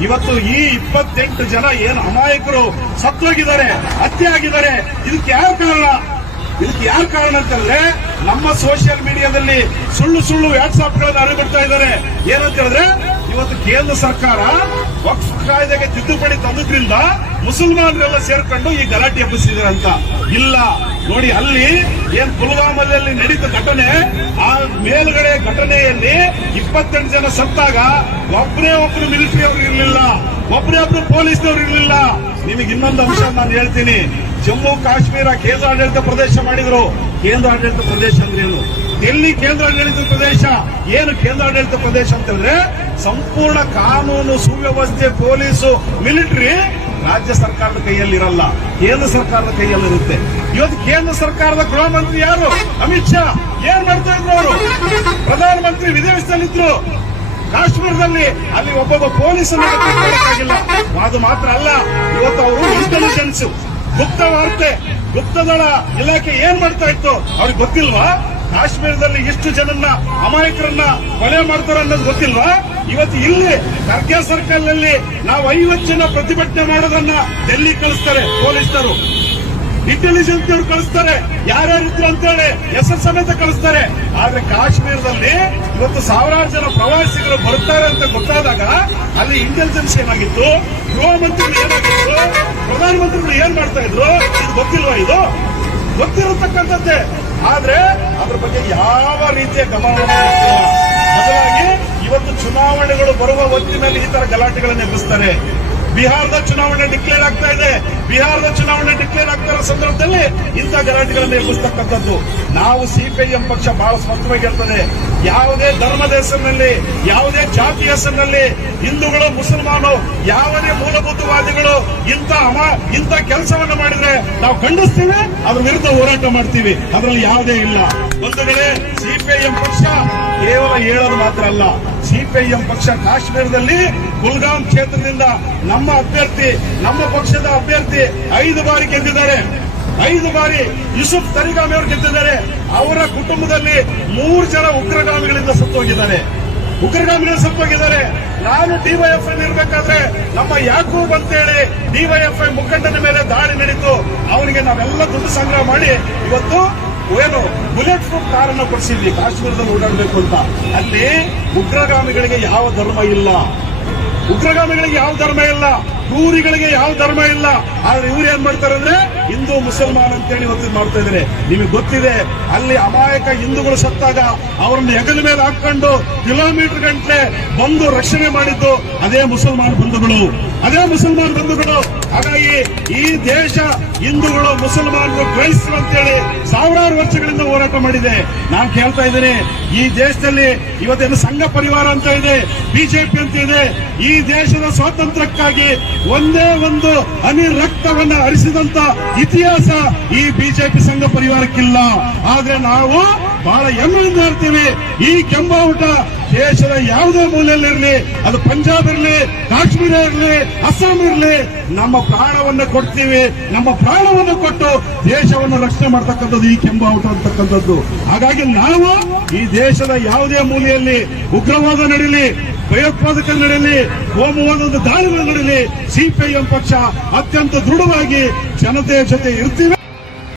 ಇವತ್ತು ಈ ಇಪ್ಪತ್ತೆಂಟು ಜನ ಏನು ಅಮಾಯಕರು ಸತ್ತೋಗಿದ್ದಾರೆ ಹತ್ಯೆ ಆಗಿದ್ದಾರೆ ಇದಕ್ಕೆ ಯಾರು ಕಾರಣ? ಇದಕ್ಕೆ ಯಾರು ಕಾರಣ ಅಂತಂದ್ರೆ ನಮ್ಮ ಸೋಷಿಯಲ್ ಮೀಡಿಯಾದಲ್ಲಿ ಸುಳ್ಳು ಸುಳ್ಳು ವ್ಯಾಟ್ಸಾಪ್ಗಳನ್ನು ಅರವಿಡ್ತಾ ಹರಿಬಿಡ್ತಾ ಇದ್ದಾರೆ. ಏನಂತ ಹೇಳಿದ್ರೆ, ಇವತ್ತು ಕೇಂದ್ರ ಸರ್ಕಾರ ವಕ್ಫ್ ಕಾಯ್ದೆಗೆ ತಿದ್ದುಪಡಿ ತಂದ್ರಿಂದ ಮುಸಲ್ಮಾನರೆಲ್ಲ ಸೇರ್ಕೊಂಡು ಈ ಗಲಾಟೆ ಎಬ್ಬಿಸಿದ್ದಾರೆ ಅಂತ. ಇಲ್ಲ. ನೋಡಿ, ಅಲ್ಲಿ ಏನ್ ಪುಲ್ವಾಮಲ್ಲಿ ನಡೀತ ಘಟನೆ, ಆ ಮೇಲ್ಗಡೆ ಘಟನೆಯಲ್ಲಿ ಇಪ್ಪತ್ತೆಂಟು ಜನ ಸತ್ತಾಗ ಒಬ್ಬರೇ ಒಬ್ರು ಮಿಲಿಟರಿ ಅವರು ಇರಲಿಲ್ಲ ಒಬ್ಬರೇ ಒಬ್ರು ಪೊಲೀಸ್ನವ್ರು ಇರಲಿಲ್ಲ. ನಿಮಗೆ ಇನ್ನೊಂದು ಅಂಶ ನಾನು ಹೇಳ್ತೀನಿ. ಜಮ್ಮು ಕಾಶ್ಮೀರ ಕೇಂದ್ರ ಆಡಳಿತ ಪ್ರದೇಶ ಮಾಡಿದ್ರು. ಕೇಂದ್ರ ಆಡಳಿತ ಪ್ರದೇಶ ಅಂದ್ರೆ ಏನು? ಎಲ್ಲಿ ಕೇಂದ್ರ ಆಡಳಿತ ಪ್ರದೇಶ. ಏನು ಕೇಂದ್ರ ಆಡಳಿತ ಪ್ರದೇಶ ಅಂತಂದ್ರೆ ಸಂಪೂರ್ಣ ಕಾನೂನು ಸುವ್ಯವಸ್ಥೆ, ಪೊಲೀಸು ಮಿಲಿಟರಿ ರಾಜ್ಯ ಸರ್ಕಾರದ ಕೈಯಲ್ಲಿ ಇರಲ್ಲ, ಕೇಂದ್ರ ಸರ್ಕಾರದ ಕೈಯಲ್ಲಿರುತ್ತೆ ಇವತ್ತು ಕೇಂದ್ರ ಸರ್ಕಾರದ ಗೃಹ ಮಂತ್ರಿ ಯಾರು? ಅಮಿತ್ ಶಾ. ಏನ್ ಮಾಡ್ತಾ ಇದ್ರು ಅವರು? ಪ್ರಧಾನಮಂತ್ರಿ ವಿದೇಶದಲ್ಲಿದ್ರು. ಕಾಶ್ಮೀರದಲ್ಲಿ ಅಲ್ಲಿ ಒಬ್ಬೊಬ್ಬ ಪೊಲೀಸನ್ನು ಅದು ಮಾತ್ರ ಅಲ್ಲ, ಇವತ್ತು ಅವರು ಇಂಟೆಲಿಜೆನ್ಸ್ ಗುಪ್ತ ವಾರ್ತೆ, ಗುಪ್ತದಳ ಇಲಾಖೆ ಏನ್ ಮಾಡ್ತಾ ಇತ್ತು? ಅವ್ರಿಗೆ ಗೊತ್ತಿಲ್ವಾ? ಕಾಶ್ಮೀರದಲ್ಲಿ ಎಷ್ಟು ಜನನ್ನ ಅಮಾಯಕರನ್ನ ಕೊಲೆ ಮಾಡ್ತಾರೆ ಅನ್ನೋದು ಗೊತ್ತಿಲ್ವಾ? ಇವತ್ತು ಇಲ್ಲಿ ಖರ್ಗೆ ಸರ್ಕಲ್ನಲ್ಲಿ ನಾವು ಐವತ್ತು ಜನ ಪ್ರತಿಭಟನೆ ಮಾಡೋದನ್ನ ಡೆಲ್ಲಿ ಕಳಿಸ್ತಾರೆ ಪೊಲೀಸರು ಇಂಟೆಲಿಜೆನ್ಸ್ ಅವ್ರು ಕಳಿಸ್ತಾರೆ, ಯಾರ್ಯಾರು ಇದ್ರು ಅಂತೇಳಿ ಹೆಸರು ಸಮೇತ ಕಳಿಸ್ತಾರೆ. ಆದ್ರೆ ಕಾಶ್ಮೀರದಲ್ಲಿ ಇವತ್ತು ಸಾವಿರಾರು ಜನ ಪ್ರವಾಸಿಗರು ಬರ್ತಾರೆ ಅಂತ ಗೊತ್ತಾದಾಗ ಅಲ್ಲಿ ಇಂಟೆಲಿಜೆನ್ಸ್ ಏನಾಗಿತ್ತು? ಗೃಹ ಮಂತ್ರಿಗಳು ಏನಾಗಿತ್ತು ಪ್ರಧಾನಮಂತ್ರಿಗಳು ಏನ್ ಮಾಡ್ತಾ ಇದ್ರು? ಇದು ಗೊತ್ತಿಲ್ವಾ ಇದು? ಗೊತ್ತಿರತಕ್ಕಂಥದ್ದೇ. ಆದ್ರೆ ಅದ್ರ ಬಗ್ಗೆ ಯಾವ ರೀತಿಯ ಗಮನವನ್ನು. ಬದಲಾಗಿ ಇವತ್ತು ಚುನಾವಣೆಗಳು ಬರುವ ಹೊತ್ತಿನಲ್ಲಿ ಈ ತರ ಗಲಾಟೆಗಳನ್ನು ಎಬ್ಬಿಸ್ತಾರೆ ಬಿಹಾರದ ಚುನಾವಣೆ ಡಿಕ್ಲೇರ್ ಆಗ್ತಾ ಇದೆ. ಬಿಹಾರದ ಚುನಾವಣೆ ಡಿಕ್ಲೇರ್ ಆಗ್ತಾ ಇರೋ ಸಂದರ್ಭದಲ್ಲಿ ಇಂಥ ಗಲಾಟೆಗಳನ್ನು ಎಬ್ಬಿಸ್ತಕ್ಕಂಥದ್ದು. ನಾವು ಸಿಪಿಐಎಂ ಪಕ್ಷ ಬಹಳ ಸ್ಪಷ್ಟವಾಗಿ ಹೇಳ್ತದೆ ಯಾವುದೇ ಧರ್ಮದ ಹೆಸರಿನಲ್ಲಿ ಯಾವುದೇ ಜಾತಿ ಹೆಸರಿನಲ್ಲಿ ಹಿಂದೂಗಳು ಮುಸಲ್ಮಾನು ಯಾವುದೇ ಮೂಲಭೂತವಾದಿಗಳು ಇಂಥ ಅಮ, ಇಂಥ ಕೆಲಸವನ್ನು ಮಾಡಿದ್ರೆ ನಾವು ಖಂಡಿಸ್ತೀವಿ, ಅದ್ರ ವಿರುದ್ಧ ಹೋರಾಟ ಮಾಡ್ತೀವಿ. ಅದರಲ್ಲಿ ಯಾವುದೇ ಇಲ್ಲ. ಬಂಧುಗಳೇ ಸಿಪಿಐಎಂ ಪಕ್ಷ ಹೇಳೋದು ಮಾತ್ರ ಅಲ್ಲ. ಸಿಪಿಐಎಂ ಪಕ್ಷ ಕಾಶ್ಮೀರದಲ್ಲಿ ಕುಲ್ಗಾಂ ಕ್ಷೇತ್ರದಿಂದ ನಮ್ಮ ಅಭ್ಯರ್ಥಿ, ನಮ್ಮ ಪಕ್ಷದ ಅಭ್ಯರ್ಥಿ ಐದು ಬಾರಿ ಗೆದ್ದಿದ್ದಾರೆ. ಐದು ಬಾರಿ ಯೂಸುಫ್ ತರಿಗಾಮಿ ಅವರು ಗೆದ್ದಿದ್ದಾರೆ. ಅವರ ಕುಟುಂಬದಲ್ಲಿ ಮೂರು ಜನ ಉಗ್ರಗಾಮಿಗಳಿಂದ ಸತ್ತೋಗಿದ್ದಾರೆ. ಉಗ್ರಗಾಮಿಗಳು ಸತ್ತೋಗಿದ್ದಾರೆ. ನಾನು ಡಿವೈಎಫ್ಐ ಇರಬೇಕಾದ್ರೆ ನಮ್ಮ ಯಾಕೂಬ್ ಅಂತೇಳಿ ಡಿವೈಎಫ್ಐ ಮುಖಂಡನ ಮೇಲೆ ದಾಳಿ ನಡೀತು ಅವನಿಗೆ ನಾವೆಲ್ಲ ದುಡ್ಡು ಸಂಗ್ರಹ ಮಾಡಿ ಇವತ್ತು ಏನು ಬುಲೆಟ್ ಪ್ರೂಫ್ ಕಾರನ್ನು ಕೊಡಿಸಿದ್ವಿ, ಕಾಶ್ಮೀರದಲ್ಲಿ ಓಡಾಡಬೇಕು ಅಂತ. ಅಲ್ಲಿ ಉಗ್ರಗಾಮಿಗಳಿಗೆ ಯಾವ ಧರ್ಮ ಇಲ್ಲ. ಉಗ್ರಗಾಮಿಗಳಿಗೆ ಯಾವ ಧರ್ಮ ಇಲ್ಲ. ಕ್ರೂರಿಗಳಿಗೆ ಯಾವ ಧರ್ಮ ಇಲ್ಲ. ಆದ್ರೆ ಇವ್ರು ಏನ್ ಮಾಡ್ತಾರೆ ಅಂದ್ರೆ ಹಿಂದೂ, ಮುಸಲ್ಮಾನ್ ಅಂತೇಳಿ ಒತ್ತಿ ಮಾಡ್ತಾ ಇದ್ದಾರೆ ನಿಮಗೆ ಗೊತ್ತಿದೆ, ಅಲ್ಲಿ ಅಮಾಯಕ ಹಿಂದೂಗಳು ಸತ್ತಾಗ ಅವರನ್ನ ಹೆಗಲ ಮೇಲೆ ಹಾಕೊಂಡು ಕಿಲೋಮೀಟರ್ ಗಂಟ್ಲೆ ಬಂದು ರಕ್ಷಣೆ ಮಾಡಿದ್ದು ಅದೇ ಮುಸಲ್ಮಾನ್ ಬಂಧುಗಳು. ಅದೇ ಮುಸಲ್ಮಾನ್ ಬಂಧುಗಳು. ಹಾಗಾಗಿ ಈ ದೇಶ ಹಿಂದೂಗಳು ಮುಸಲ್ಮಾನರು ಕ್ರೈಸ್ತರು ಅಂತೇಳಿ ಸಾವಿರಾರು ವರ್ಷಗಳಿಂದ ಹೋರಾಟ ಮಾಡಿದೆ. ನಾನು ಕೇಳ್ತಾ ಇದ್ದೇನೆ, ಈ ದೇಶದಲ್ಲಿ ಇವತ್ತೇನು ಸಂಘ ಪರಿವಾರ ಅಂತ ಇದೆ, ಬಿಜೆಪಿ ಅಂತ ಇದೆ, ಈ ದೇಶದ ಸ್ವಾತಂತ್ರ್ಯಕ್ಕಾಗಿ ಒಂದೇ ಒಂದು ಹನಿ ರಕ್ತವನ್ನ ಹರಿಸಿದಂತ ಇತಿಹಾಸ ಈ ಬಿಜೆಪಿ ಸಂಘ ಪರಿವಾರಕ್ಕಿಲ್ಲ. ಆದ್ರೆ ನಾವು ಬಹಳ ಹೆಮ್ಮೆಯಿಂದ ಇರ್ತೀವಿ ಈ ಕೆಂಬಾವುಟ ದೇಶದ ಯಾವುದೇ ಮೂಲೆಯಲ್ಲಿರಲಿ ಅದು ಪಂಜಾಬ್ ಇರಲಿ, ಕಾಶ್ಮೀರ ಇರಲಿ, ಅಸ್ಸಾಂ ಇರಲಿ, ನಮ್ಮ ಪ್ರಾಣವನ್ನು ಕೊಡ್ತೀವಿ. ನಮ್ಮ ಪ್ರಾಣವನ್ನು ಕೊಟ್ಟು ದೇಶವನ್ನು ರಕ್ಷಣೆ ಮಾಡ್ತಕ್ಕಂಥದ್ದು ಈ ಕೆಂಬಾವುಟ ಅಂತಕ್ಕಂಥದ್ದು. ಹಾಗಾಗಿ ನಾವು ಈ ದೇಶದ ಯಾವುದೇ ಮೂಲೆಯಲ್ಲಿ ಉಗ್ರವಾದ ನಡೀಲಿ, ಭಯೋತ್ಪಾದಕ ನಡೀಲಿ ಹೋಮವಾದ ದಾಳಿಗಳು ನಡೀಲಿ, ಸಿಪಿಐಎಂ ಪಕ್ಷ ಅತ್ಯಂತ ದೃಢವಾಗಿ ಜನತೆಯ ಜೊತೆ ಇರ್ತೀವಿ.